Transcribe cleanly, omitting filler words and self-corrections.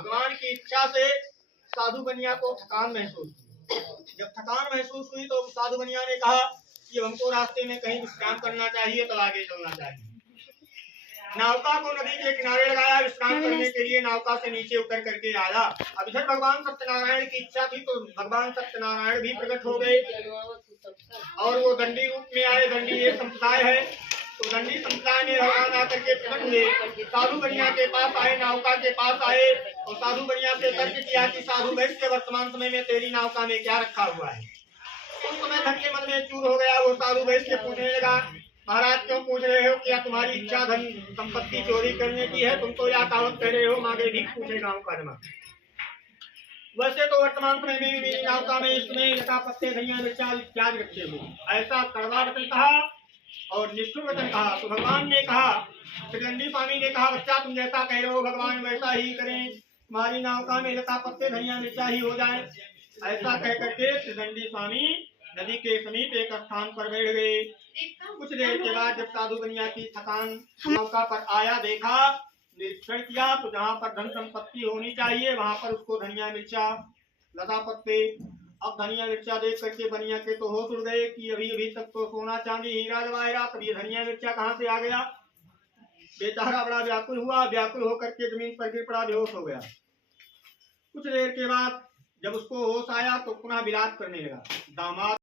भगवान की इच्छा से साधु बनिया को थकान महसूस हुई। जब थकान महसूस हुई तो साधु बनिया ने कहा कि हमको रास्ते में कहीं विश्राम करना चाहिए, तो आगे चलना चाहिए। नौका को नदी के किनारे लगाया, विश्राम करने के लिए नौका से नीचे उतर करके आया। अब इधर भगवान सत्यनारायण की इच्छा थी तो भगवान सत्यनारायण भी प्रकट हो गए और वो दंडी रूप में आए। दंडी एक संप्रदाय है, तो दंडी संप्रदाय में भगवान आकर के प्रकट हुए। साधु बनिया के पास आए, नौका के पास आए और साधु बनिया से तर्क किया कि साधु वैश्य वर्तमान समय में तेरी नौका में क्या रखा हुआ है। उस समय धन के मन में चूर हो गया। वो साधु वैश्य पूछने लगा, महाराज क्यों पूछ रहे हो? क्या तुम्हारी इच्छा धन संपत्ति चोरी करने की है? तुम तो या कहावत कह रहे हो, मांगे भीख पूछे गाँव का जमा। वैसे तो वर्तमान समय में मेरी नौका में इसमें लता पत्ते धनिया मिर्चा इत्यादि रखे हुए, ऐसा कड़वा वचन कहा और निष्ठुर वचन कहा। तो भगवान ने कहा, त्रिदंडी स्वामी ने कहा, बच्चा तुम जैसा कह रहे हो भगवान वैसा ही करें, तुम्हारी नौका में लता पत्ते धनिया मिर्चा ही हो जाए। ऐसा कह करके त्रिदंडी स्वामी नदी के समीप एक स्थान पर बैठ गए। कुछ देर के बाद जब साधु बनिया की थकान नौका पर आया, देखा, निरीक्षण किया तो जहाँ पर धन संपत्ति होनी चाहिए वहाँ पर उसको धनिया मिर्चा लता पत्ते। अब धनिया मिर्चा देख करके बनिया के तो होश उड़ गए कि अभी अभी तक तो सोना चांदी हीरा जवाहरात, तब ये धनिया मिर्चा कहाँ से आ गया। बेचारा बड़ा व्याकुल हुआ, व्याकुल होकर के जमीन पर गिर पड़ा, बेहोश हो गया। कुछ देर के बाद जब उसको होश आया तो पुनः विलाप करने लगा। दामाद